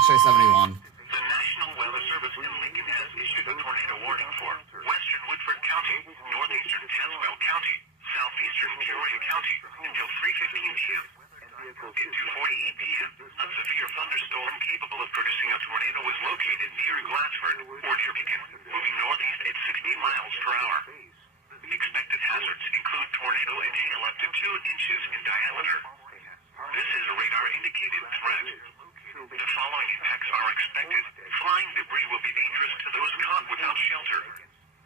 actually 71. The National Weather Service in Lincoln has issued a tornado warning for western Woodford County, northeastern Tazewell County, southeastern Peoria County until 3:15 p.m. At 2:48 p.m., a severe thunderstorm capable of producing a tornado was located near Glassford or near Beacon, moving northeast at 60 miles per hour. Expected hazards include tornado and hail up to 2 inches in diameter. This is a radar-indicated threat. The following impacts are expected. Flying debris will be dangerous to those caught without shelter.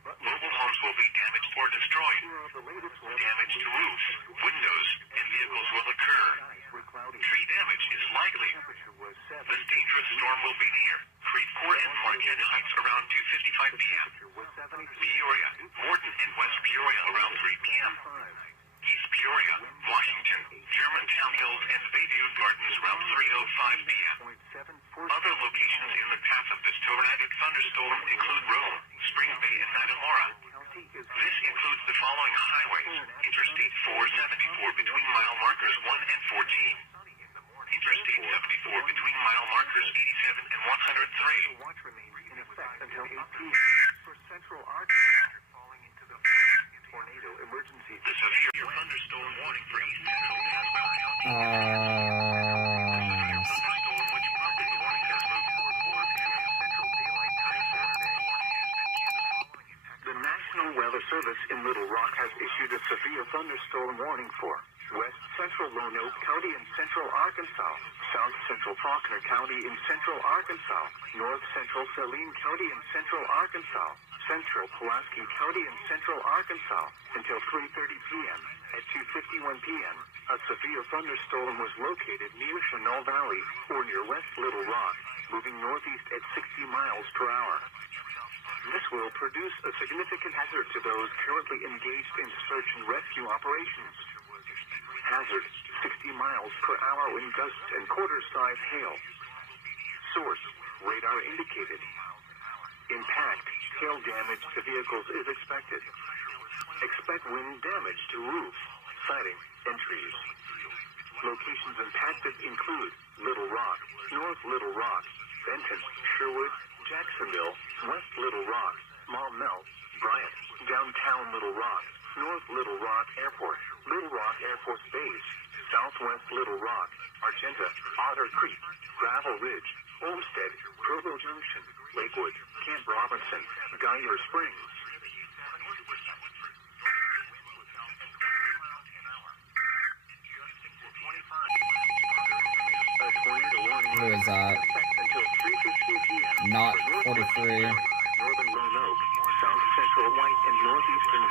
Mobile homes will be damaged or destroyed. Damage to roofs, windows, and vehicles will occur. Tree damage is likely. This dangerous storm will be near Freeport and Marquette Heights around 2:55 p.m. Peoria, Morton, and West Peoria around 3 p.m. East Peoria, Washington, Germantown Hills, and Bayview Gardens around 3:05 p.m. Other locations in the path of this tornadic thunderstorm include Rome, Spring Bay, and Metamora. This includes the following highways: Interstate 474 between mile markers 1 and 14. Interstate 74 between mile markers 87 and 103. Watch remains in effect until 8 p.m. for central Arkansas. Falling into the tornado emergency. The severe thunderstorm warning for east central Tazewell County. Thunderstorm which prompted the warning has moved toward 4 p.m. Central Daylight Time Saturday. The National Weather Service in Little Rock has issued a severe thunderstorm warning for west central Roanoke County in central Arkansas, south central Faulkner County in central Arkansas, north central Saline County in central Arkansas, central Pulaski County in central Arkansas, until 3:30 p.m. At 2:51 p.m., a severe thunderstorm was located near Chenal Valley, or near West Little Rock, moving northeast at 60 miles per hour. This will produce a significant hazard to those currently engaged in search and rescue operations. Hazard, 60 miles per hour wind gusts and quarter-size hail. Source, radar indicated. Impact, hail damage to vehicles is expected. Expect wind damage to roofs, siding, and trees. Locations impacted include Little Rock, North Little Rock, Benton, Sherwood, Jacksonville, West Little Rock, Maumelle, Bryant, Downtown Little Rock, North Little Rock Airport, Little Rock Air Force Base, Southwest Little Rock, Argenta, Otter Creek, Gravel Ridge, Olmsted, Provo Junction, Lakewood, Camp Robinson, Geyer Springs. Who is that? Not 43. Northern Roanoke, South Central White, and Northeastern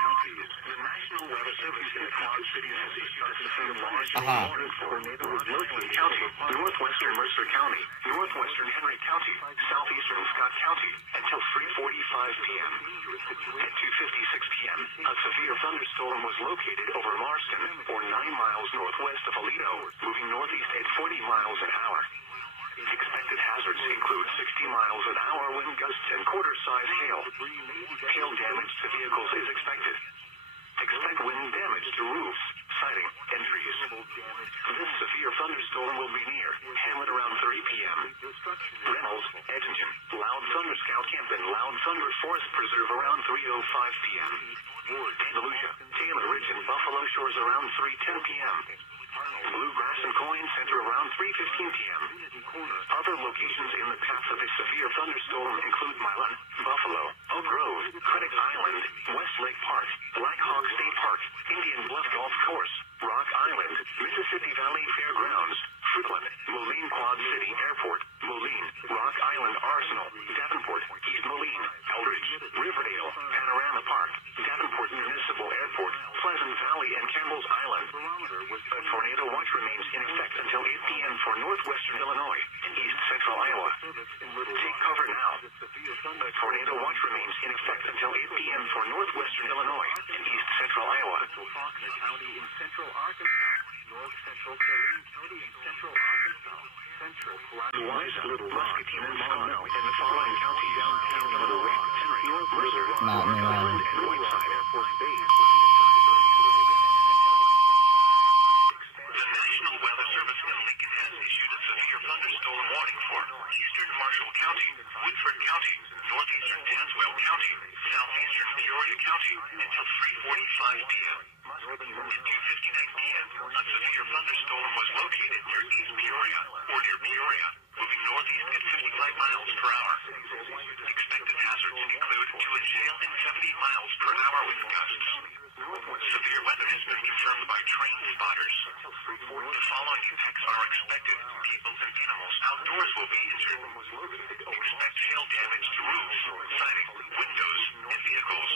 counties. The National Weather Service in the Quad Cities has issued a severe large warning for tornado in Wilson County, northwestern Mercer County, northwestern Henry County, southeastern Scott County, until 3:45 p.m. At 2:56 p.m., a severe thunderstorm was located over Marston, or 9 miles northwest of Aledo, moving northeast at 40 miles an hour. Expected hazards include 60 miles an hour wind gusts and quarter-size hail. Hail damage to vehicles is expected. Expect wind damage to roofs, siding, and trees. This severe thunderstorm will be near Hamlet around 3 p.m. Reynolds, Edgington, Loud Thunder Scout Camp, and Loud Thunder Forest Preserve around 3:05 p.m. Andalusia, Taylor Ridge, and Buffalo Shores around 3:10 p.m. Bluegrass and Coin Center around 3:15 p.m. Other locations in the path of a severe thunderstorm include Milan, Buffalo, Oak Grove, Credit Island, Westlake Park, Black Hawk State Park, Indian Bluff Golf Course, Rock Island, Mississippi Valley Fairgrounds, Fruitland, Moline Quad City Airport, Moline, Rock Island Arsenal, Davenport, East Moline, Eldridge, Riverdale, Panorama Park, Davenport Municipal Airport, Pleasant Valley, and Campbell's Island. A tornado watch remains in effect until 8 p.m. for northwestern Illinois and east central Iowa. Take cover now. A tornado watch remains in effect until 8 p.m. for northwestern Illinois and east central Iowa. Faulkner County in central Arkansas, north central Saline County in central Arkansas, central West Little Rock, and Maumelle, and the following counties: downtown Little Rock, Henry, North Little Rock, Rock Island, and Whiteside Air Force Base. The National Weather Service in Lincoln has issued a severe thunderstorm warning for p.m. At 2:59 p.m., a severe thunderstorm was located near East Peoria, or near Peoria, moving northeast at 55 miles per hour. Expected hazards include 2 in jail and 70 miles per hour with gusts. Severe weather has been confirmed by train spotters. The following impacts are expected. People and animals outdoors will be injured. Expect hail damage to roofs, siding, windows, and vehicles.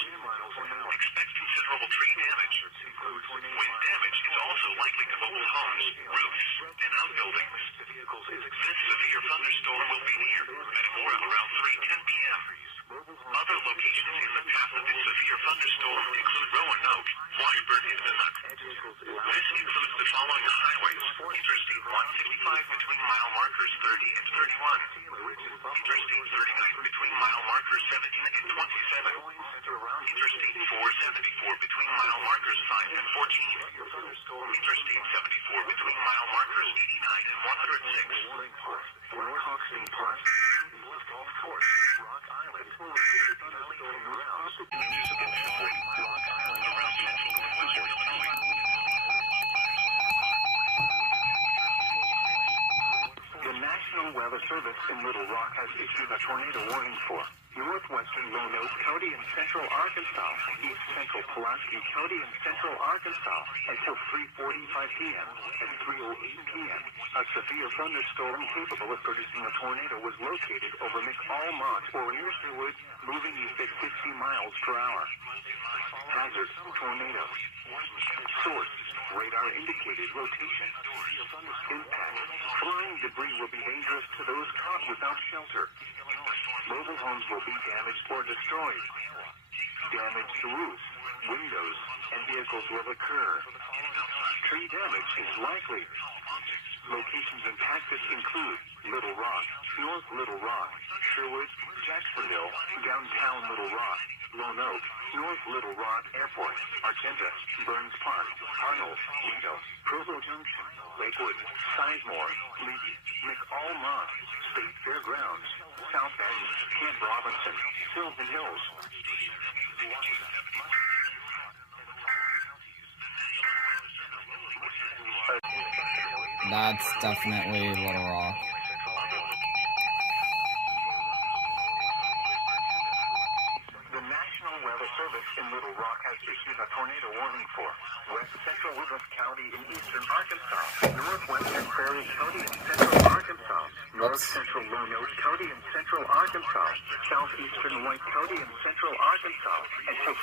Expect considerable tree damage. Wind damage is also likely to mobile homes, roofs, and outbuildings. This severe thunderstorm will be near Metamora around 3:10 p.m. Other locations in the path of this severe thunderstorm include Roanoke, Washburn, and Minot. This includes the following highways: Interstate 155 between mile markers 30 and 31, Interstate 39 between mile markers 17 and 27, Interstate 474 between mile markers 5 and 14, Interstate 74 between mile markers 89 and 106. Golf course, Rock Island, Valley from Rouse, Rock Island, around central and western Illinois. The National Weather Service in Little Rock has issued a tornado warning for northwestern Roanoke County and central Arkansas, east central Pulaski County and central Arkansas until 3:45 p.m. At 3:08 p.m., a severe thunderstorm capable of producing a tornado was located over McAlmont or near Sherwood, moving east at 50 miles per hour. Hazard: tornado. Source: radar indicated rotation. Impact: flying debris will be dangerous to those caught without shelter. Mobile homes will be damaged or destroyed. Damage to roofs, windows, and vehicles will occur. Tree damage is likely. Locations impacted include Little Rock, North Little Rock, Sherwood, Jacksonville, downtown Little Rock, Roanoke, North Little Rock Airport, Argenta, Burns Park, Arnold, Lido, Provo Junction, Lakewood, Sizemore, Levy, McAlmont, State Fairgrounds, South Bend, Camp Robinson, Sylvan Hills. That's definitely Little Rock. The National Weather Service in Little Rock has issued a tornado warning for west central Woodruff County in eastern Arkansas, northwestern Prairie County in central Arkansas, north central Roanoke County in central Arkansas, southeastern White County in central Arkansas until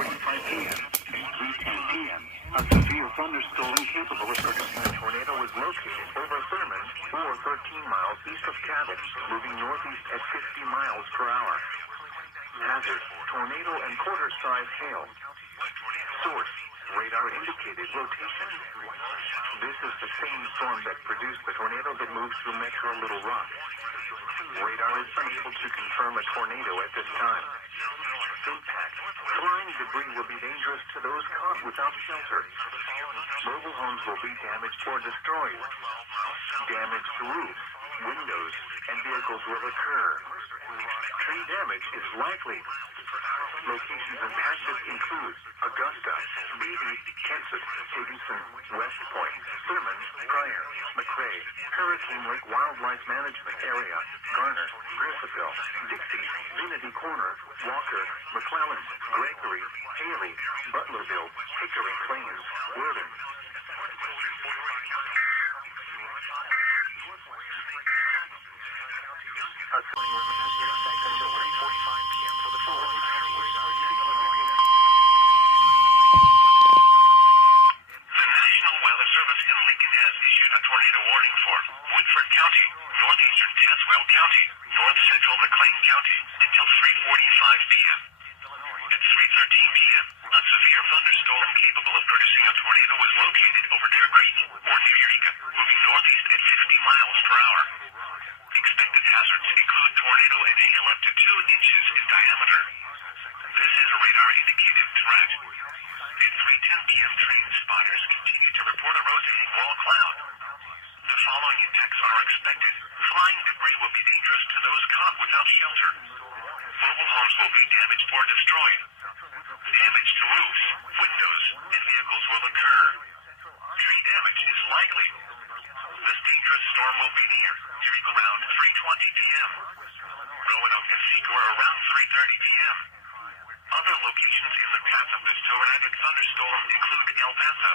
3:45 p.m. At 3:10 p.m., a severe thunderstorm capable of producing a tornado was located over Thurman, or 13 miles east of Cabot, moving northeast at 50 miles per hour. Hazard: tornado and quarter-size hail. Source: radar indicated rotation. This is the same storm that produced the tornado that moved through Metro Little Rock. Radar is unable to confirm a tornado at this time. Impact: flying debris will be dangerous to those caught without shelter. Mobile homes will be damaged or destroyed. Damage to roofs, windows, and vehicles will occur. Tree damage is likely. Locations impacted include Augusta, Beatty, Kensett, Higginson, West Point, Thurman, Pryor, McRae, Hurricane Lake Wildlife Management Area, Garner, Griffithville, Dixie, Unity Corner, Walker, McClellan, Gregory, Haley, Butlerville, Hickory Plains, Worden. A swing remains in effect until 3:45 p.m. for the following areas. The National Weather Service in Lincoln has issued a tornado warning for Woodford County, northeastern Tazewell County, north central McLean County until 3:45 p.m. At 3:13 p.m., a severe thunderstorm capable of producing a tornado was located over Deer Creek, or near Eureka, moving northeast at 50 miles per hour. Expected hazards include tornado and hail up to 2 inches in diameter. This is a radar-indicated threat. At 3:10 p.m., train spotters continue to report a rotating wall cloud. The following impacts are expected. Flying debris will be dangerous to those caught without shelter. Mobile homes will be damaged or destroyed. Damage to roofs, windows, will occur. Tree damage is likely. This dangerous storm will be near Eureka around 3:20 p.m. Roanoke and Secor around 3:30 p.m. Other locations in the path of this tornadic thunderstorm include El Paso.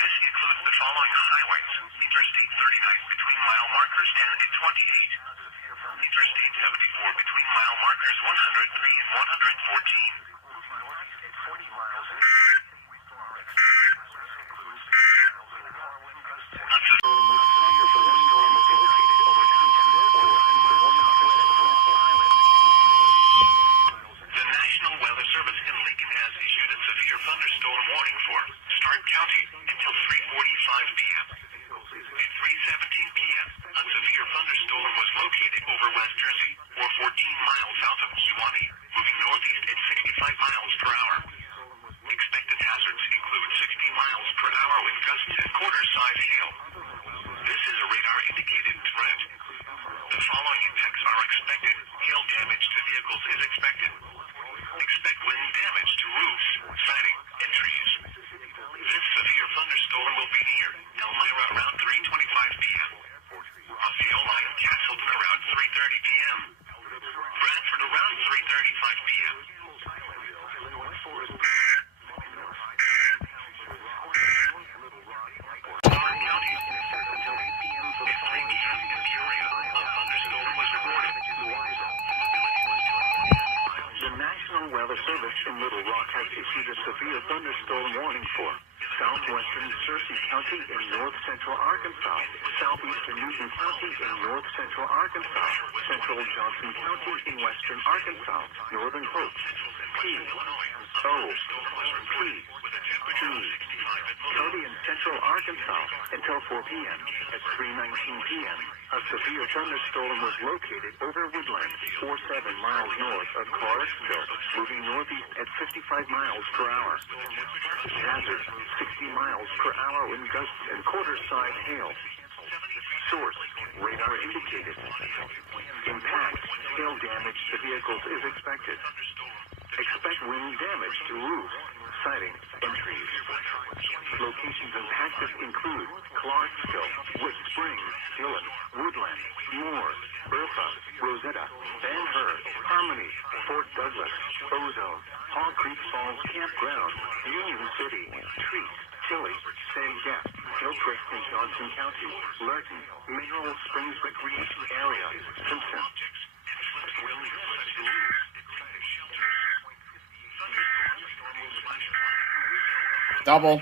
This includes the following highways: Interstate 39 between mile markers 10 and 28. Interstate 74 between mile markers 103 and 114. The National Weather Service in Lincoln has issued a severe thunderstorm warning for Stark County until 3:45 p.m. At 3:17 p.m., a severe thunderstorm was located over West Jersey, or 14 miles south of Kewanee, moving northeast at 65 miles per hour. Expected hazards include 60 miles per hour with gusts and quarter-size hail. This is a radar-indicated threat. The following impacts are expected. Hail damage to vehicles is expected. Expect wind damage to roofs, siding, and trees. This severe thunderstorm will be near Elmira around 3:25 p.m. Osceola and Castleton around 3:30 p.m. Bradford around 3:35 p.m. Stark County until 8 p.m. for the 3 p.m. in Peoria. A thunderstorm was reported. The National Weather Service in Little Rock has issued a severe thunderstorm warning for southwestern Searcy County in north-central Arkansas, southeastern Newton County in north-central Arkansas, central Johnson County in western Arkansas, northern Hope, County in central Arkansas until 4 p.m. At 3:19 p.m., a severe thunderstorm was located over Woodland, 47 miles north of Clarksville, moving northeast at 55 miles per hour. Hazard, 60 miles per hour in gusts and quarter-size hail. Source, radar indicated. Impact, hail damage to vehicles is expected. Expect wind damage to roofs, siding, and trees. Locations impacted include Clarksville, Wood Springs, Dillon, Woodland, Moore, Bertha, Rosetta, Van Hur, Harmony, Fort Douglas, Ozone, Hall Creek Falls Campground, Union City, Treat, Tilly, Sand Gap, Hillcrest in Johnson County, Lurton, Mineral Springs Recreation Area, Simpson. Double.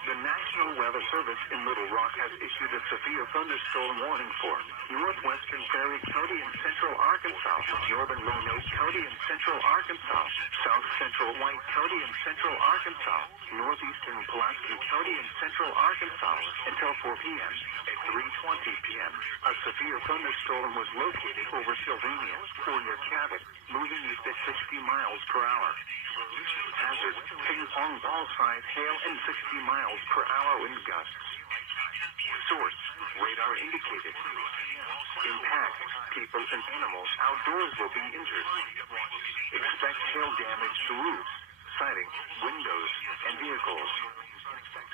The National Weather Service in Little Rock has issued a severe thunderstorm warning for northwestern Prairie County in central Arkansas, northern Roanoke County in central Arkansas, south central White County in central Arkansas, northeastern Pulaski County in central Arkansas until 4 p.m. At 3:20 p.m., a severe thunderstorm was located over Sylvania, or near Cabot, moving east at 60 miles per hour. Hazard, ping-pong ball-size hail and 60 miles per hour wind gusts. Source, radar indicated. Impact, people and animals outdoors will be injured. Expect hail damage to roofs, siding, windows, and vehicles.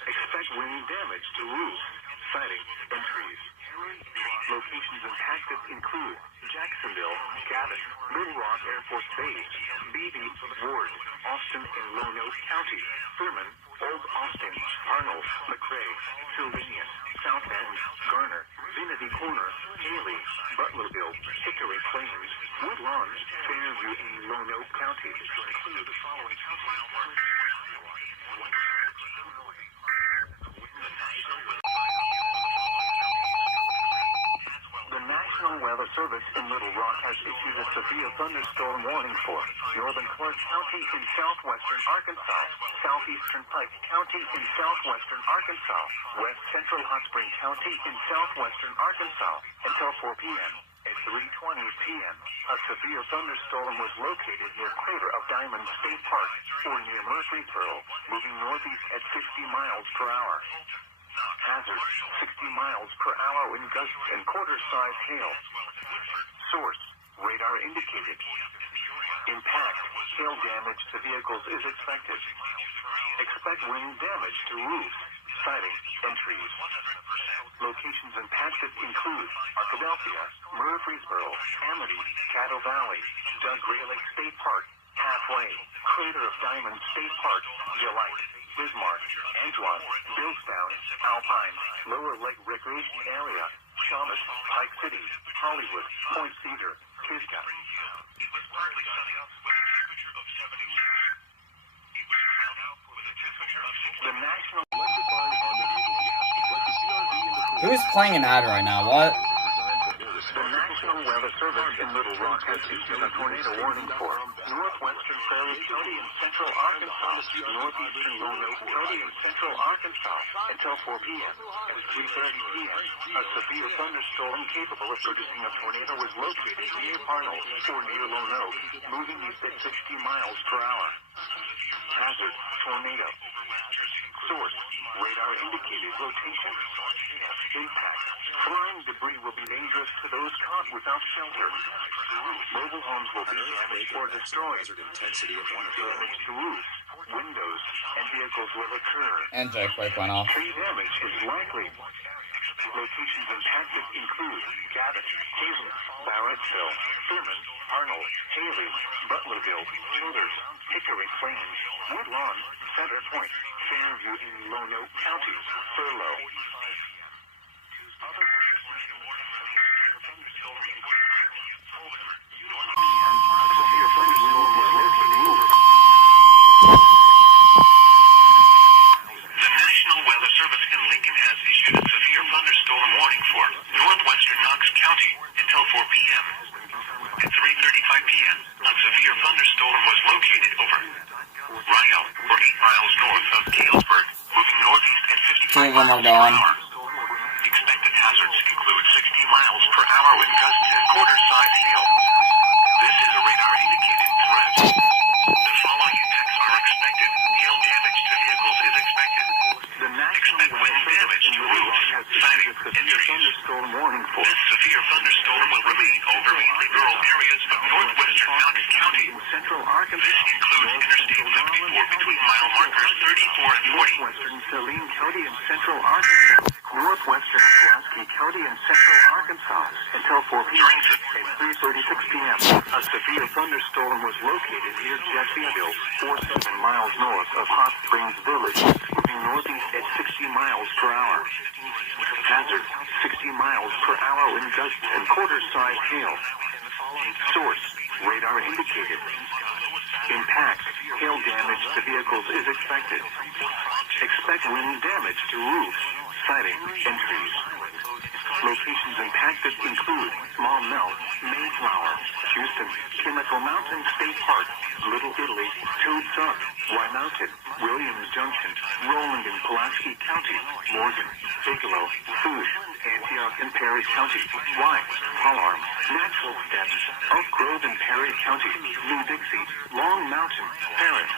Expect wind damage to roofs, siding, and trees. Locations impacted include Jacksonville, Cabot, Little Rock Air Force Base, Beebe, Ward, Austin and Roanoke County, Furman, Old Austin, Arnold, McRae, Sylvania, South End, Garner, Vinity Corner, Haley, Butlerville, Hickory Plains, Woodlawn, Fairview and Roanoke County. Include the following mile markers. The National Weather Service in Little Rock has issued a severe thunderstorm warning for northern Clark County in southwestern Arkansas, southeastern Pike County in southwestern Arkansas, west central Hot Spring County in southwestern Arkansas until 4 p.m. At 3:20 p.m., a severe thunderstorm was located near Crater of Diamond State Park, or near Murfreesboro, moving northeast at 60 miles per hour. Hazard, 60 miles per hour wind gusts and quarter-size hail. Source, radar indicated. Impact, hail damage to vehicles is expected. Expect wind damage to roofs, siding, and trees. Locations impacted include Arkadelphia, Murfreesboro, Amity, Caddo Valley, Doug Gray Lake State Park, Halfway, Crater of Diamond State Park, Delight, Bismarck, Antoine, Billstown, Alpine, Lower Lake Recreation Area, Shamus, Pike City, Hollywood, Point Cedar, Kisca. The National Who's playing an ad right now? What? The National Weather Service in Little Rock has issued a tornado warning for northwestern Prairie County and central Arkansas, northeastern Roanoke County and central Arkansas until 4 p.m. At 3:30 p.m., a severe thunderstorm capable of producing a tornado was located near Arnold or near Roanoke, moving east at 60 miles per hour. Hazard, tornado. Source, radar indicated rotation. Impact, flying debris will be dangerous to those caught without shelter. Mobile homes will be damaged or destroyed. Damage to roofs, windows, and vehicles will occur. And Jack Blake went off. Tree damage is likely. Locations impacted include Gavitt, Hazen, Barrettsville, Thurman, Arnold, Haley, Butlerville, Childers, Hickory Plains, Woodlawn, Center Point, Fairview in Lonoke counties, Thurlow. The National Weather Service in Lincoln has issued a severe thunderstorm warning for northwestern Knox County until 4 p.m. At 3:35 p.m., a severe thunderstorm was located over Ryle, or 8 miles north of Galesburg, moving northeast at 55 miles per hour. Expected hazards include 60 miles per hour wind gusts and quarter-size hail. This is a radar-indicated threat. The following impacts are expected. Hail damage to vehicles is expected. Expect wind damage to roofs, siding, and trees. This severe thunderstorm will remain over mainly rural areas of northwestern Knox County. This includes Interstate 74 between mile markers 34 and 40. Northwestern Saline County and central Arkansas. Northwestern Pulaski County and central Arkansas until 4 p.m. At 3:36 p.m., a severe thunderstorm was located near Jeffreyville, 47 miles north of Hot Springs Village, moving northeast at 60 miles per hour. Hazard, 60 miles per hour wind gusts and quarter-size hail. Source, radar indicated. Impact, hail damage to vehicles is expected. Expect wind damage to roofs, siding, and trees. Locations impacted include Maumelle, Mayflower, Houston, Chemical Mountain State Park, Little Italy, Toad Suck, Y Mountain, Williams Junction, Roland and Pulaski County, Morgan, Bigelow, Food, Antioch and Perry County, White, Hallarm, Natural Steps, Oak Grove and Perry County, New Dixie, Long Mountain, Parrot.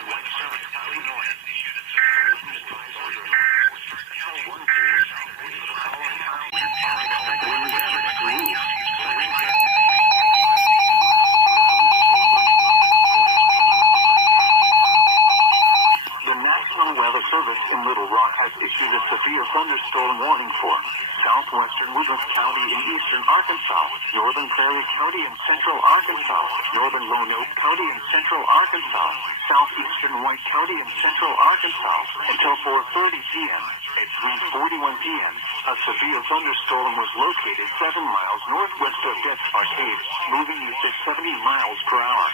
Weather Service in Little Rock has issued a severe thunderstorm warning for southwestern Woodruff County in eastern Arkansas, northern Prairie County and central Arkansas, northern Roanoke County and central Arkansas, southeastern White County and central Arkansas until 4:30 p.m. At 3:41 p.m., a severe thunderstorm was located 7 miles northwest of Death Arcade, moving east at 70 miles per hour.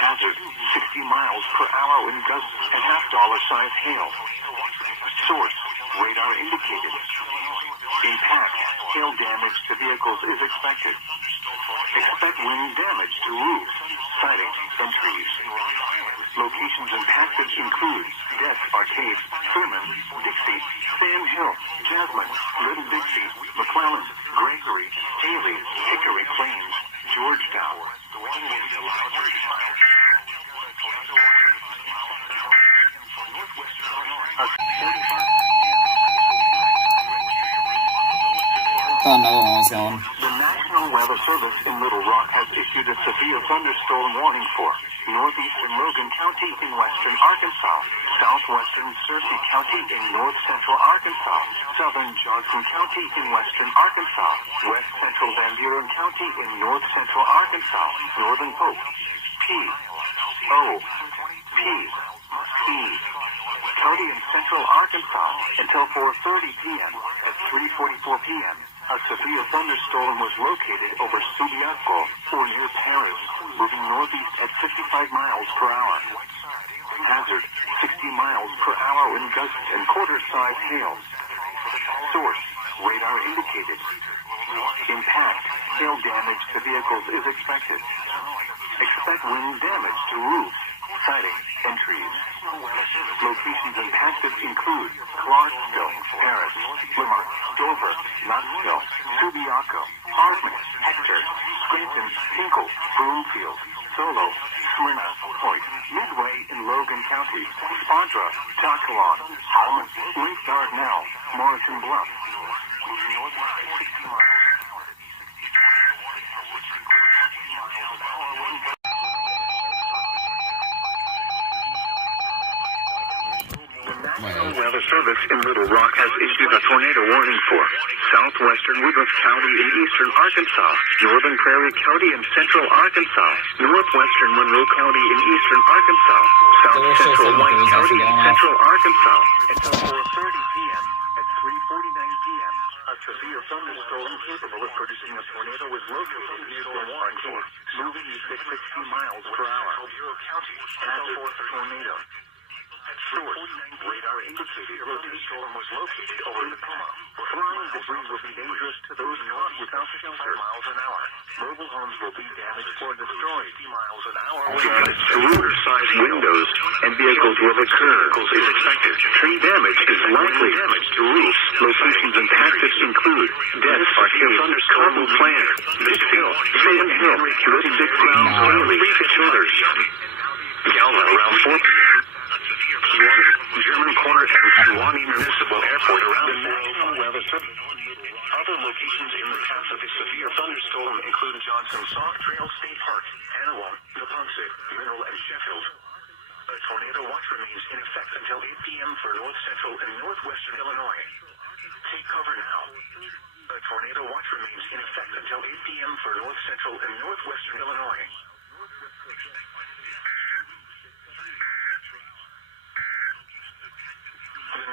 Hazard, 60 miles per hour wind gusts and half-dollar-size hail. Source, radar indicated. Impact, hail damage to vehicles is expected. Expect wind damage to roofs, siding, and trees. Locations impacted include Death Arcade, Thurman, Dixie, Sand Hill, Jasmine, Little Dixie, McClellan, Gregory, Haley, Hickory Plains. Thought another one was going. The National Weather Service in Little Rock has issued a severe thunderstorm warning for northeastern Logan County in western Arkansas, southwestern Searcy County in north-central Arkansas, southern Johnson County in western Arkansas, west-central Van Buren County in north-central Arkansas, northern Pope, County in central Arkansas until 4:30 p.m. At 3:44 p.m., a severe thunderstorm was located over Subiaco or near Paris, moving northeast at 55 miles per hour. Hazard, 60 miles per hour in gusts and quarter-size hail. Source, radar indicated. Impact, hail damage to vehicles is expected. Expect wind damage to roofs, siding, and trees. Locations impacted include Clarksville, Paris, Limerick, Dover, Knoxville, Subiaco, Hardman, Hector, Scranton, Hinkle, Broomfield, Solo, Smyrna, Hoyt, Midway in Logan County, Spadra, Tacalon, Holman, Lake Dardanelle, Morrison Bluff. Moving north by 60 miles an hour. Which includes 40 miles an hour. National Weather Service in Little Rock has issued a tornado warning for southwestern Woodruff County in eastern Arkansas, northern Prairie County in central Arkansas, northwestern Monroe County in eastern Arkansas, south central White County in central Arkansas, until 4:30 p.m. At 3:49 p.m., a severe thunderstorm capable of producing a tornado was located near the warning, moving at 60 miles per hour. Hazard, tornado. Source, radar indicated the storm was located over Tacoma. Flying debris will be dangerous to those caught without shelter. Miles an hour. Mobile homes will be damaged or destroyed. Miles an hour. Roof-sized windows and vehicles will occur. Is expected. Tree damage is likely. Damage to roofs. Locations impacted include deaths are case, Carbon Plant, Vicville, Salem Hill, Little Dixie, Whaley, Childers, Galva around 4 p.m. German Corner and Suwannee Municipal Airport around the National Weather Service. Other locations in the path of a severe thunderstorm include Johnson Soft Trail State Park, Anawan, Neponset, Mineral, and Sheffield. A tornado watch remains in effect until 8 p.m. for north central and northwestern Illinois. Take cover now. A tornado watch remains in effect until 8 p.m. for north central and northwestern Illinois. The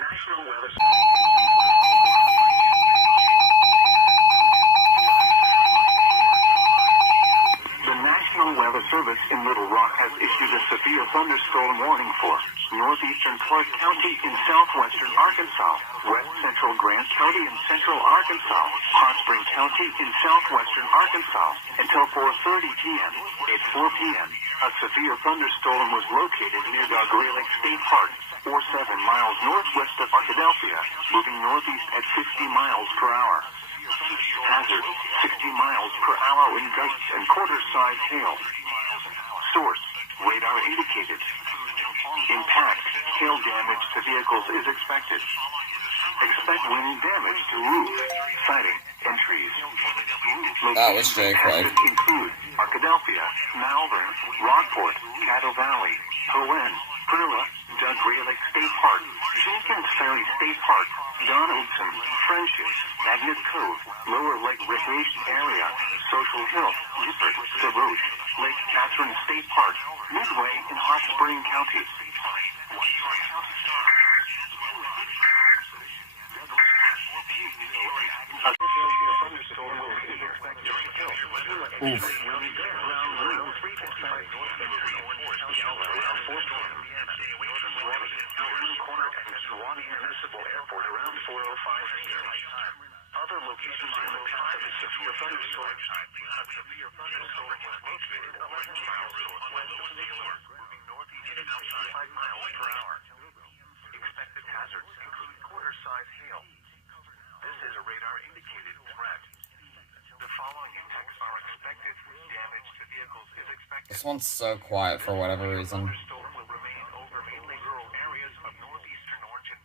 National Weather Service in Little Rock has issued a severe thunderstorm warning for northeastern Clark County in southwestern Arkansas, west central Grant County in central Arkansas, Hot Spring County in southwestern Arkansas, until 4:30 p.m. At 4 p.m., a severe thunderstorm was located near the Gray Lake State Park, 7 miles northwest of Arkadelphia, moving northeast at 50 miles per hour. Hazard, 60 miles per hour in gusts and quarter-size hail. Source, radar indicated. Impact, hail damage to vehicles is expected. Expect wind damage to roofs, siding, and trees. That was Jake, right? Include Arkadelphia, Malvern, Rockport, Caddo Valley, Hoenn, Perla, Doug Gray Lake State Park, Jenkins Ferry State Park, Donaldson, Friendship, Magnet Cove, Lower Lake Recreation Area, Social Hill, Gifford, DeRoche, Lake Catherine State Park, Midway in Hot Spring County. Oof. Municipal Airport around 4:05 p.m. Other locations in the path of a severe thunderstorm. A severe thunderstorm was located 11 miles northwest of Taylor, moving northeast at 65 miles per hour. Expected hazards include quarter-size hail. This is a radar-indicated threat. The following impacts are expected. Damage to vehicles is expected. This one's so quiet for whatever reason. Thunderstorm will remain over mainly rural areas of northeastern Orange and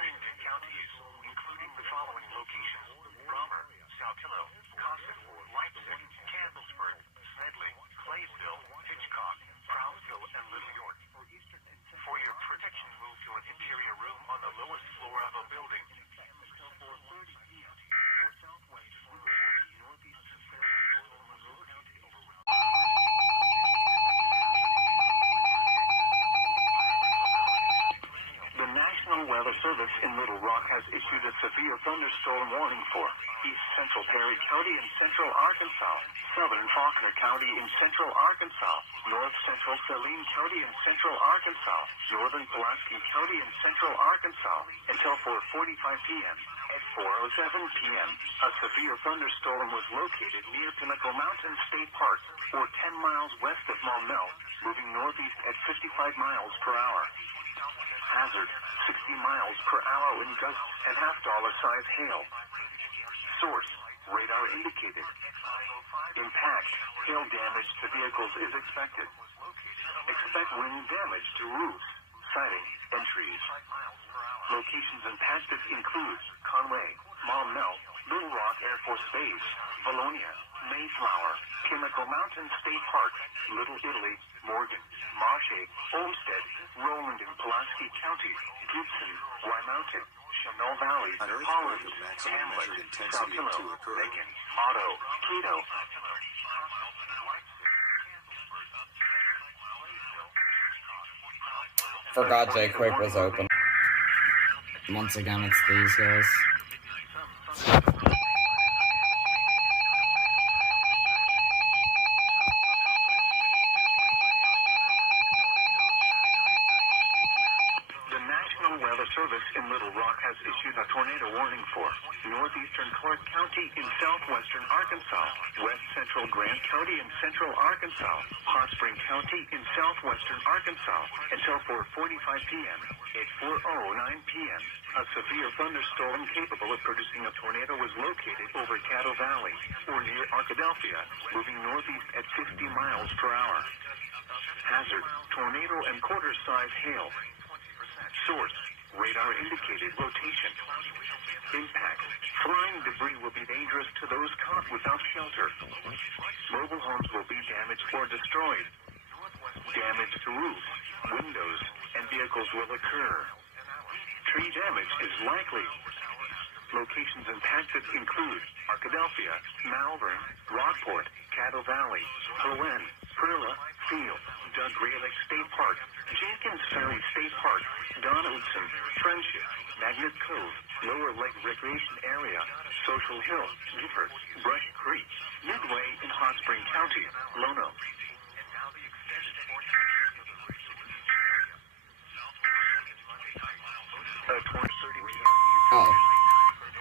Washington counties, including the following locations: Brommer, Saltillo, Cosset, Leipzig, Campbellsburg, Smedley, Claysville, Hitchcock, Brownsville, and Little York. For your protection, move to an interior room on the lowest floor of a building. The National Weather Service in Little Rock has issued a severe thunderstorm warning for East Central Perry County in central Arkansas, Southern Faulkner County in central Arkansas, North Central Saline County in central Arkansas, Northern Pulaski County in central Arkansas, until 4:45 p.m. At 4:07 p.m., a severe thunderstorm was located near Pinnacle Mountain State Park, or 10 miles west of Maumelle, moving northeast at 55 miles per hour. Hazard, 60 miles per hour wind gusts and half-dollar size hail. Source, radar indicated. Impact, hail damage to vehicles is expected. Expect wind damage to roofs, siding, and trees. Locations impacted include Conway, Maumelle, Little Rock Air Force Base, Valonia, Mayflower, Pinnacle Mountain State Park, Little Italy, Morgan, Marche, Olmsted, Roland and Pulaski County, Gibson, Wymountain, Chenal Valley, Holland, Hamlet, Saltillo, Macon, Otto, Cato. Forgot J Quick was open. Once again, it's these guys. Service in Little Rock has issued a tornado warning for northeastern Clark County in southwestern Arkansas, west central Grant County in central Arkansas, Hot Spring County in southwestern Arkansas, until 4:45 p.m. At 4:09 p.m., a severe thunderstorm capable of producing a tornado was located over Caddo Valley, or near Arkadelphia, moving northeast at 50 miles per hour. Hazard, tornado and quarter-size hail. Source, radar indicated rotation. Impact, flying debris will be dangerous to those caught without shelter. Mobile homes will be damaged or destroyed. Damage to roofs, windows, and vehicles will occur. Tree damage is likely. Locations impacted include Arkadelphia, Malvern, Rockport, Caddo Valley, Hoenn, Perla, Field, Doug Graylick State Park, Jenkins Ferry State Park, Don Oudson, Friendship, Magnet Cove, Lower Lake Recreation Area, Social Hill, Gifford, Brush Creek, Midway in Hot Spring County, Lono.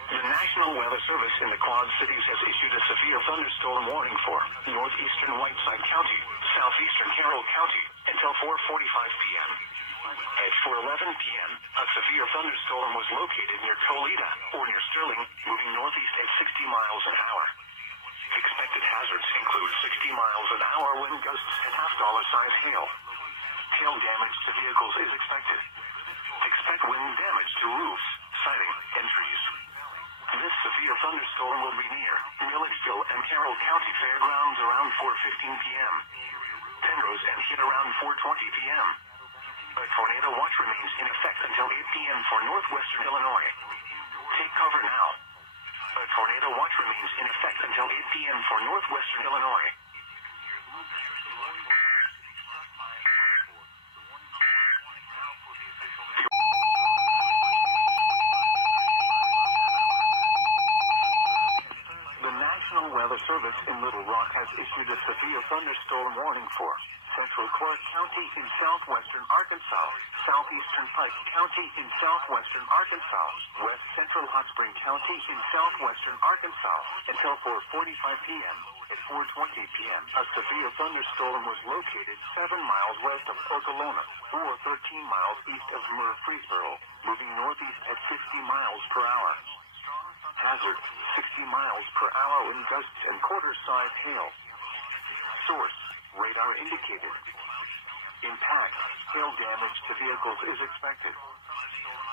The National Weather Service in the Quad Cities has issued a severe thunderstorm warning for northeastern Whiteside County, southeastern Carroll County, until 4:45 p.m. At 4:11 p.m., a severe thunderstorm was located near Colita, or near Sterling, moving northeast at 60 miles an hour. Expected hazards include 60 miles an hour wind gusts and half-dollar size hail. Hail damage to vehicles is expected. Expect wind damage to roofs, siding, and trees. This severe thunderstorm will be near Milledgeville and Carroll County Fairgrounds around 4:15 p.m. Penrose and hit around 4:20 p.m. A tornado watch remains in effect until 8 p.m. for northwestern Illinois. Take cover now. A tornado watch remains in effect until 8 p.m. for northwestern Illinois. The National Weather Service in Little Rock has issued a severe thunderstorm warning for central Clark County in southwestern Arkansas, southeastern Pike County in southwestern Arkansas, west central Hot Spring County in southwestern Arkansas, until 4:45 p.m. At 4:20 p.m., a severe thunderstorm was located 7 miles west of Okolona, or 13 miles east of Murfreesboro, moving northeast at 50 miles per hour. Hazard, 60 miles per hour wind gusts and quarter-size hail. Source, radar indicated. Impact, hail damage to vehicles is expected.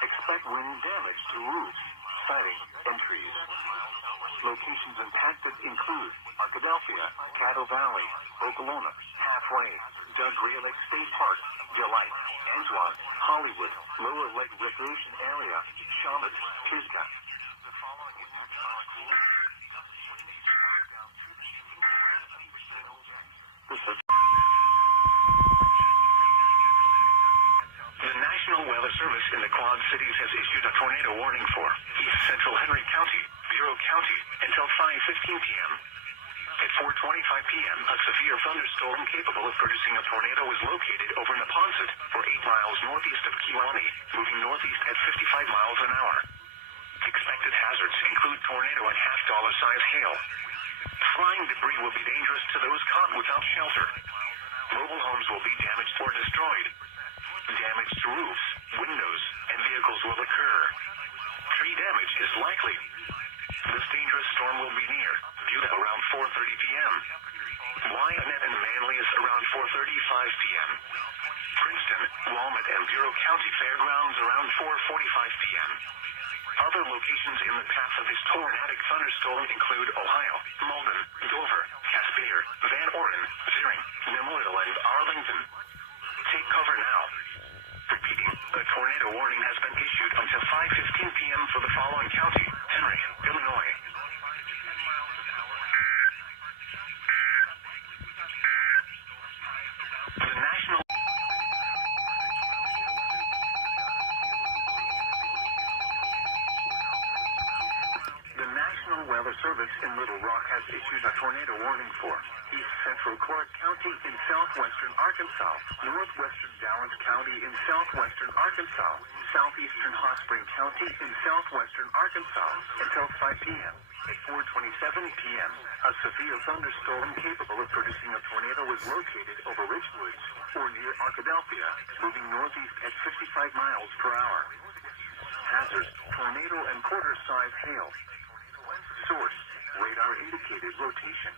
Expect wind damage to roofs, siding, and trees. Locations impacted include Arkadelphia, Caddo Valley, Okolona, Halfway, Doug Gray Lake State Park, Delight, Antoine, Hollywood, Lower Lake Recreation Area, Charlotte, Pisgah. The National Weather Service in the Quad Cities has issued a tornado warning for East Central Henry County, Bureau County, until 5:15 p.m. At 4:25 p.m., a severe thunderstorm capable of producing a tornado was located over Neponset, 8 miles northeast of Kewaunee, moving northeast at 55 miles an hour. Expected hazards include tornado and half-dollar-size hail. Flying debris will be dangerous to those caught without shelter. Mobile homes will be damaged or destroyed. Damage to roofs, windows, and vehicles will occur. Tree damage is likely. This dangerous storm will be near Buda around 4:30 p.m. Wyatt and Manlius around 4:35 p.m. Princeton, Walnut, and Bureau County Fairgrounds around 4:45 p.m. Other locations in the path of this tornadic thunderstorm include Ohio, Malden, Dover, Casper, Van Oren, Zering, Nemoil, and Arlington. Take cover now. Repeating, a tornado warning has been issued until 5:15 p.m. for the following county: Henry, Illinois. The National Weather Service in Little Rock has issued a tornado warning for East Central Clark County in southwestern Arkansas, northwestern Dallas County in southwestern Arkansas, southeastern Hot Spring County in southwestern Arkansas until 5 p.m. At 4:27 p.m., a severe thunderstorm capable of producing a tornado was located over Richwoods or near Arkadelphia, moving northeast at 55 miles per hour. Hazard, tornado and quarter-size hail. Source, radar indicated rotation.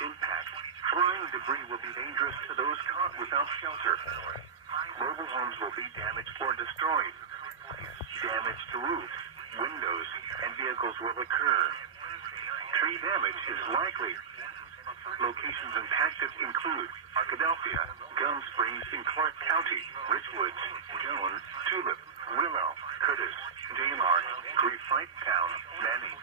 Impact, flying debris will be dangerous to those caught without shelter. Mobile homes will be damaged or destroyed. Damage to roofs, windows, and vehicles will occur. Tree damage is likely. Locations impacted include Arkadelphia, Gum Springs in Clark County, Richwoods, Joan, Tulip, Willow, Curtis, Daymar, Griffith Town, Manning.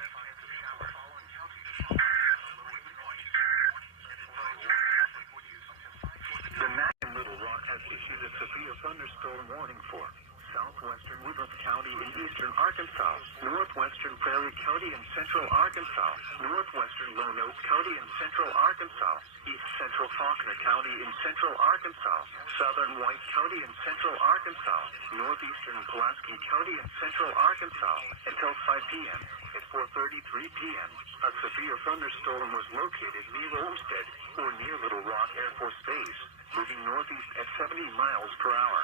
The National Little Rock has issued a severe thunderstorm warning for southwestern Woodruff County in eastern Arkansas, northwestern Prairie County in central Arkansas, northwestern Lone Oak County in central Arkansas, east central Faulkner County in central Arkansas, southern White County in central Arkansas, northeastern Pulaski County in central Arkansas until 5 p.m. At 4:33 p.m., a severe thunderstorm was located near Olmsted or near Little Rock Air Force Base, moving northeast at 70 miles per hour.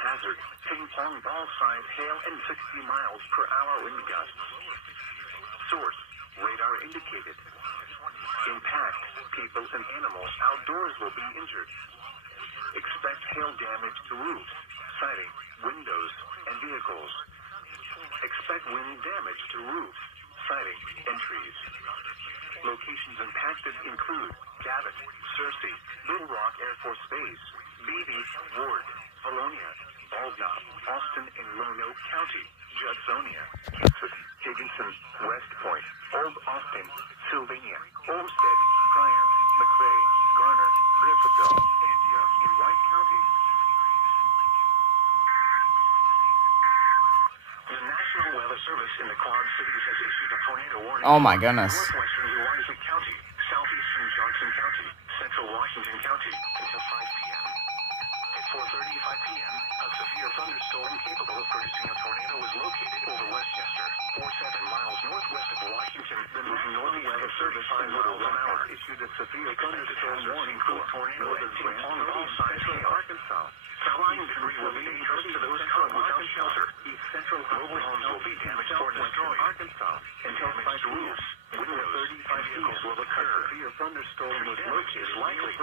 Hazard, ping-pong ball-sized hail and 60 miles per hour wind gusts. Source, radar indicated. Impact, people and animals outdoors will be injured. Expect hail damage to roofs, siding, windows, and vehicles. Expect wind damage to roofs, siding, and trees. Locations impacted include Gavitt, Searcy, Little Rock Air Force Base, Beatty, Ward, Valonia, Baldknob, Austin and Lone Oak County, Judsonia, Kansas, Higginson, West Point, Old Austin, Sylvania, Olmsted, Pryor, McRae, Garner, Griffithville, Antioch in White County. The National Weather Service in the Quad Cities has issued a tornado warning. Oh my goodness. Northwestern Uweinzig County, southeastern Johnson County, central Washington County until 5 p.m. At 4:35 p.m., a severe thunderstorm capable of producing a tornado was located over Westchester, 47 miles northwest of Washington. The National Weather Service 5 miles an hour issued a severe thunderstorm warning for tornado and ping-pong ball-sized hail. Arkansas. Flying debris will be dangerous to those caught without shelter. East Central mobile homes will be damaged or destroyed. Arkansas. And damaged roofs, windows, and vehicles will occur. A severe thunderstorm was located likely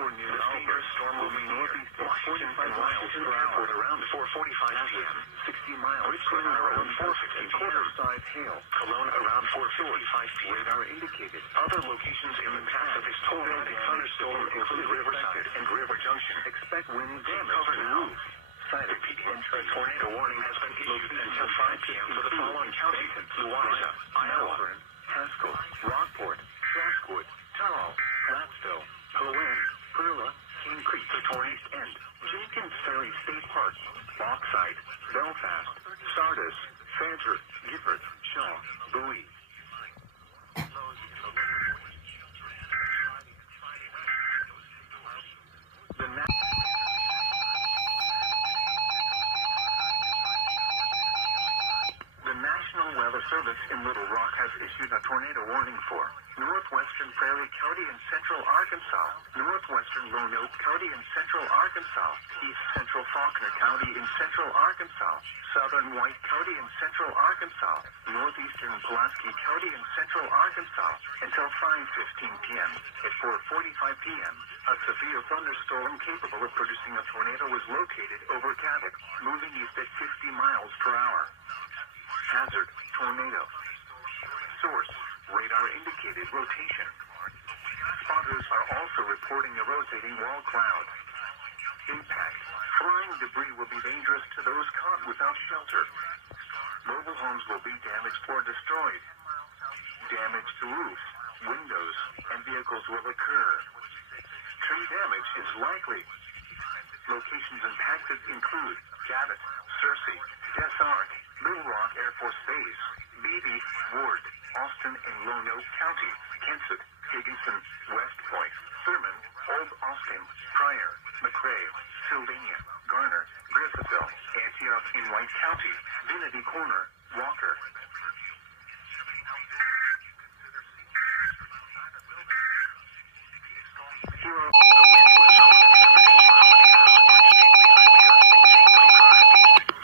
or This dangerous storm will be near Washington and Washington Airport around 4:45 p.m. 60 miles Richmond around 4:50 quarter-size hail. Kelowna around 4:55 p.m. Radar indicated. Other locations in the path of this tornadic thunderstorm include Riverside and River Junction. Expect wind damage to roofs. Repeating, a tornado warning has been issued until 5 p.m. for the following counties: Louisa, Iowa, Haskell, Rockport, Shaskwood, Tyrrell, Gladstone, Coen, Perla, King Creek, the Torneast End, Jenkins Ferry State Park, Lochside, Belfast, Sardis, Fancher, Gifford, Shaw, Bowie. The National Weather Service in Little Rock has issued a tornado warning for northwestern Prairie County in central Arkansas, northwestern Lone Oak County in central Arkansas, east central Faulkner County in central Arkansas, southern White County in central Arkansas, northeastern Pulaski County in central Arkansas, until 5:15 p.m. At 4:45 p.m., a severe thunderstorm capable of producing a tornado was located over Cabot, moving east at 50 miles per hour. Hazard, tornado. Source, radar indicated rotation. Spotters are also reporting a rotating wall cloud. Impact, flying debris will be dangerous to those caught without shelter. Mobile homes will be damaged or destroyed. Damage to roofs, windows, and vehicles will occur. Tree damage is likely. Locations impacted include Cabot, Searcy, Des Arc, Little Rock Air Force Base, Beebe, Ward, Austin and Lone Oak County, Kensett, Higginson, West Point, Thurman, Old Austin, Pryor, McRae, Sylvania, Garner, Griffithville, Antioch in White County, Vinity Corner, Walker.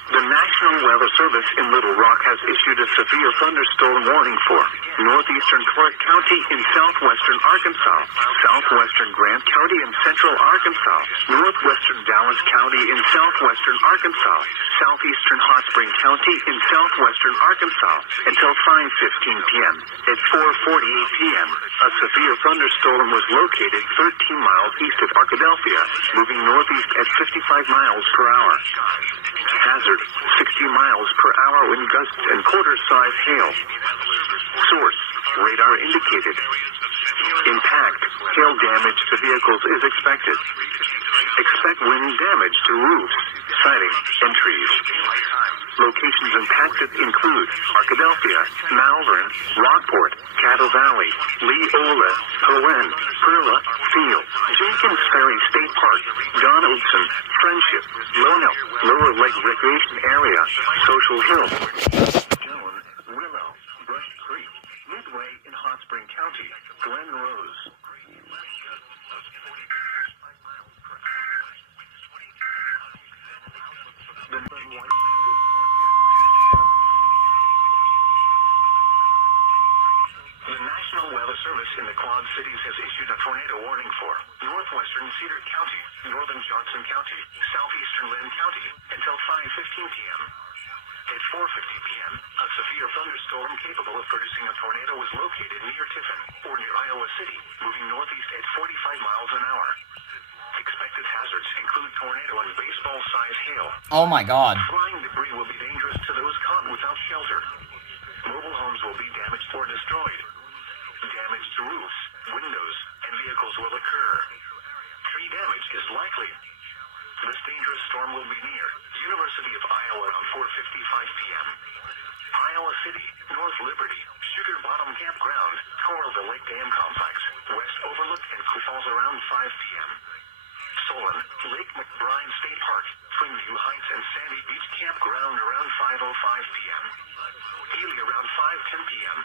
The National Weather Service in Little Rock has issued a severe thunderstorm warning for northeastern Clark County in southwestern Arkansas, southwestern Grant County in central Arkansas, northwestern Dallas County in southwestern Arkansas, southeastern Hot Spring County in southwestern Arkansas, until 5:15 p.m. At 4:48 p.m., a severe thunderstorm was located 13 miles east of Arkadelphia, moving northeast at 55 miles per hour. Hazard, 60 miles per hour wind gusts and quarter-size hail. Source, radar indicated. Impact, hail damage to vehicles is expected. Expect wind damage to roofs, siding, and trees. Locations impacted include Arkadelphia, Malvern, Rockport, Caddo Valley, Leola, Coen, Perla, Field, Jenkins Ferry State Park, Donaldson, Friendship, Lono, Lower Lake Recreation Area, Social Hill, Joan, Willow, Brush Creek, Midway in Hot Spring County, Glen Rose. The National Weather Service in the Quad Cities has issued a tornado warning for northwestern Cedar County, northern Johnson County, southeastern Lynn County, until 5:15 p.m. At 4:50 p.m., a severe thunderstorm capable of producing a tornado was located near Tiffin, or near Iowa City, moving northeast at 45 miles an hour. Expected hazards include tornado and baseball-sized hail. Oh my god. Flying debris will be dangerous to those caught without shelter. Mobile homes will be damaged or destroyed. Damage to roofs, windows, and vehicles will occur. Tree damage is likely. This dangerous storm will be near University of Iowa around 4:55 p.m. Iowa City, North Liberty, Sugar Bottom Campground, Coralville Lake Dam Complex, West Overlook, and Sioux Falls around 5 p.m. Solon, Lake McBride State Park, Twinview Heights, and Sandy Beach Campground around 5:05 p.m. Healy around 5:10 p.m.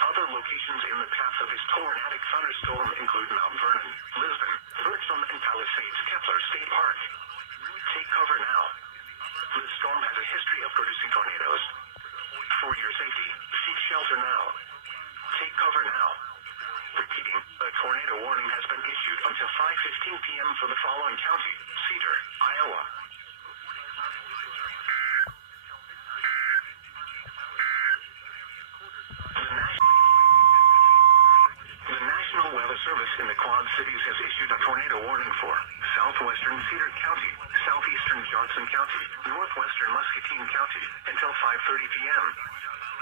Other locations in the path of this tornadic thunderstorm include Mount Vernon, Lisbon, Bertram, and Palisades Kepler State Park. Take cover now. This storm has a history of producing tornadoes. For your safety, seek shelter now. Take cover now. Repeating, a tornado warning has been issued until 5:15 p.m. for the following county: Cedar, Iowa. The National Weather Service in the Quad Cities has issued a tornado warning for southwestern Cedar County, southeastern Johnson County, northwestern Muscatine County, until 5:30 p.m.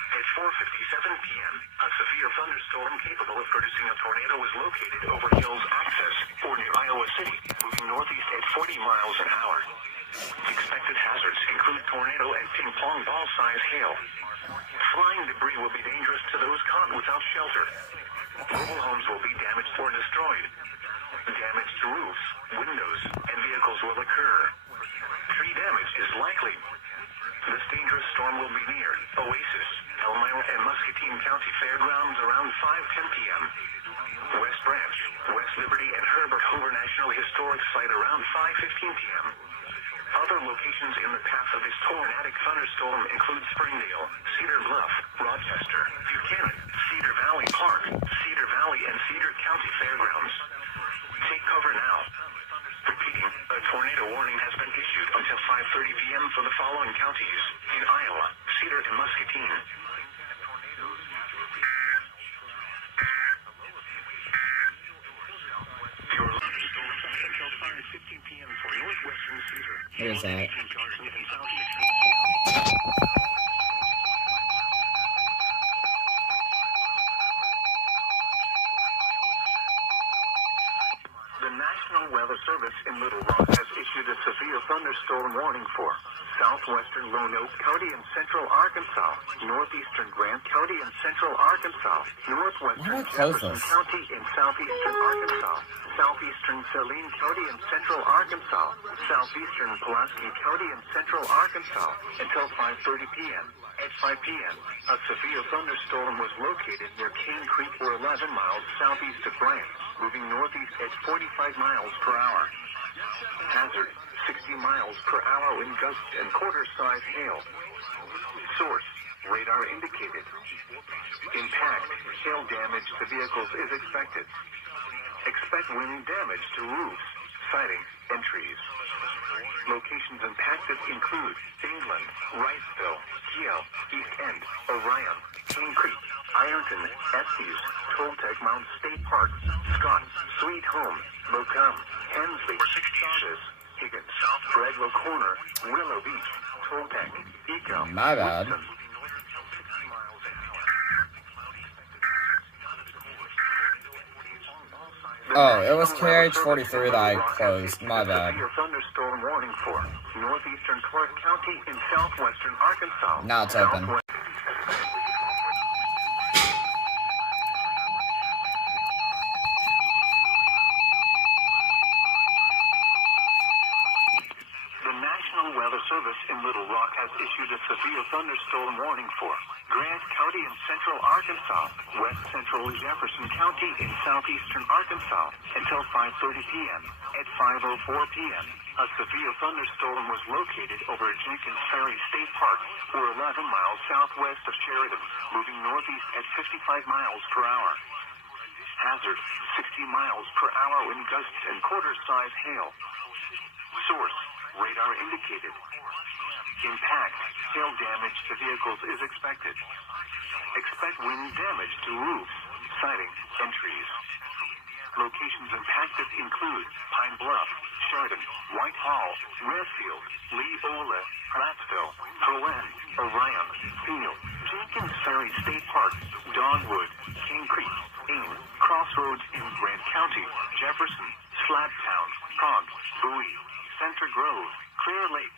At 4:57 p.m., a severe thunderstorm capable of producing a tornado was located over Hills Access, or near Iowa City, moving northeast at 40 miles an hour. Expected hazards include tornado and ping-pong ball-size hail. Flying debris will be dangerous to those caught without shelter. Mobile homes will be damaged or destroyed. Damage to roofs, windows, and vehicles will occur. Tree damage is likely. This dangerous storm will be near Oasis, Elmira, and Muscatine County Fairgrounds around 5:10 p.m. West Branch, West Liberty, and Herbert Hoover National Historic Site around 5:15 p.m. Other locations in the path of this tornadic thunderstorm include Springdale, Cedar Bluff, Rochester, Buchanan, Cedar Valley Park, Cedar Valley, and Cedar County Fairgrounds. Take cover now. Repeating, a tornado warning has been issued until 5:30 p.m. for the following counties: in Iowa, Cedar, and Muscatine. Your thunderstorm until 5:15 p.m. for northwestern Cedar. Where's that? Johnson and southeastern. The National Weather Service in Little Rock has issued a severe thunderstorm warning for southwestern Lone Oak County and central Arkansas, northeastern Grant County and central Arkansas, northwestern Jefferson County and southeastern Arkansas, southeastern Saline County and central Arkansas, southeastern Pulaski County and central Arkansas, until 5:30 p.m. At 5 p.m., a severe thunderstorm was located near Cane Creek, or 11 miles southeast of Bryant, moving northeast at 45 miles per hour. Hazard: 60 miles per hour wind gusts and quarter-size hail. Source: radar indicated. Impact: hail damage to vehicles is expected. Expect wind damage to roofs, siding, and trees. Locations impacted include England, Riceville, Kiel, East End, Orion, Cane Creek, Ironton, Estes, Toltec Mount State Park, Scott, Sweet Home, Bocum, Hensley, Sardis, Higgins, Bradwell Corner, Willow Beach, Toltec, Eco, My bad. Woodson. Oh, it was KH43 that I closed. My bad. Severe thunderstorm warning for northeastern Clark County in southwestern Arkansas. Now it's open. The National Weather Service in Little Rock has issued a severe thunderstorm warning for Grant County in central Arkansas, west central Jefferson County in southeastern Arkansas, until 5:30 p.m. At 5:04 p.m., a severe thunderstorm was located over Jenkins Ferry State Park, or 11 miles southwest of Sheridan, moving northeast at 55 miles per hour. Hazard: 60 miles per hour wind gusts and quarter-size hail. Source: radar indicated. Impact: hail damage to vehicles is expected. Expect wind damage to roofs, siding, and trees. Locations impacted include Pine Bluff, Sheridan, Whitehall, Redfield, Leola, Prattsville, Berlin, Orion, Peel, Jenkins Ferry State Park, Dogwood, Cane Creek, Ames, Crossroads in Grant County, Jefferson, Slabtown, Prague, Bowie, Center Grove, Clear Lake.